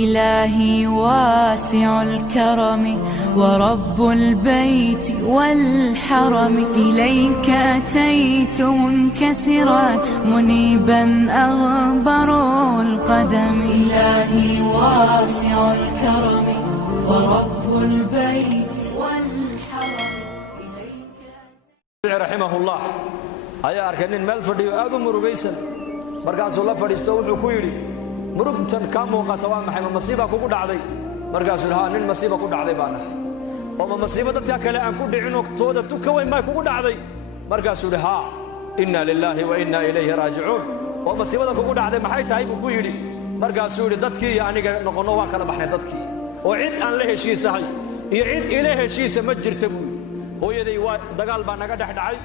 إلهي واسع الكرم ورب البيت والحرم، إليك أتيت منكسرا منيبا أغبر القدم. إلهي واسع الكرم ورب البيت والحرم، إليك رحمه الله ayaa arkay nin meel fadhiyo aad u murugaysan markaasuu la fadhiisto wuxuu ku yiri murugtan ka muuqata waa maxay masiiba kugu dhacday markaasuu lahaa nin masiiba ku dhacday baan oo masiiba dadka kale aan ku dhicin waqtooda tu ka weyn ma kugu dhacday markaasuu lahaa inna lillahi wa inna ilayhi raaji'uun oo masiibada kugu dhacday maxay tahay buu ku yiri markaasuu yiri dadkii aniga noqono waan kala baxnay dadkii oo cid aan la heshiisahay iyo cid ila heshiisa ma jirta buu hooyaday waa dagaal baa naga dhaxdhacay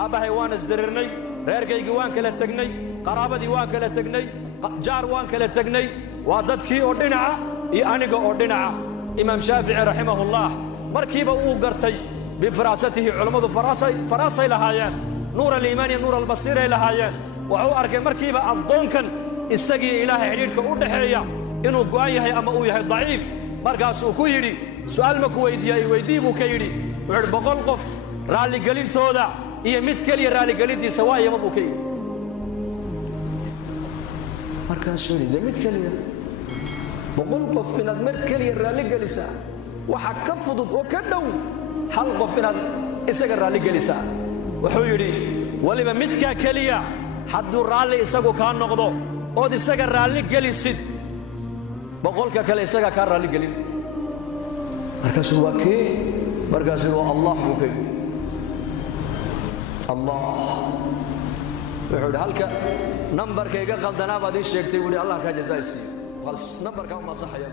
aabahay waan isdirirnay reerkaygi waan kala tagnay qaraabadii waan kala tagnay jaar waan kala tagnay waa dadkii oo dhinaca iyo aniga oo dhinaca imaam shaafici rahimahullah markiiba uu gartay bifaraasatihi culimadu faraasay lahaayeen nuur al-iimaan iyo nuur al-basiir ay lahaayeen wuxuu arkay markiiba addoonkan isagii ilaahay xiriirka u dhaxeeya inuu go'an yahay ama uu yahay daciif markaasuu ku yidhi su'aal ma ku weydii buu ka yidhi wuxuu 100 qof raali gelintooda iyo mid kaliya raali gelintiisa waa yaba buu ka yidhi markaasuu yidhi mid kaliya 100 qof inaad mar kaliya raali gelisaa waxa ka fudud oo ka dhow hal qof inaad isaga raali gelisaa wuxuu yidhi waliba midka kaliya hadduu raali isagu ka noqdo oo isaga raali gelisid 100 ka kale isaga ka raali gelin markaasuu waa kee markaasuu waa allah buu ka yidhi الله وحول هلك نمبر كي قال دنا بدي شيكتي ولي الله كجزايسي خلاص نمبر كم ما صح يا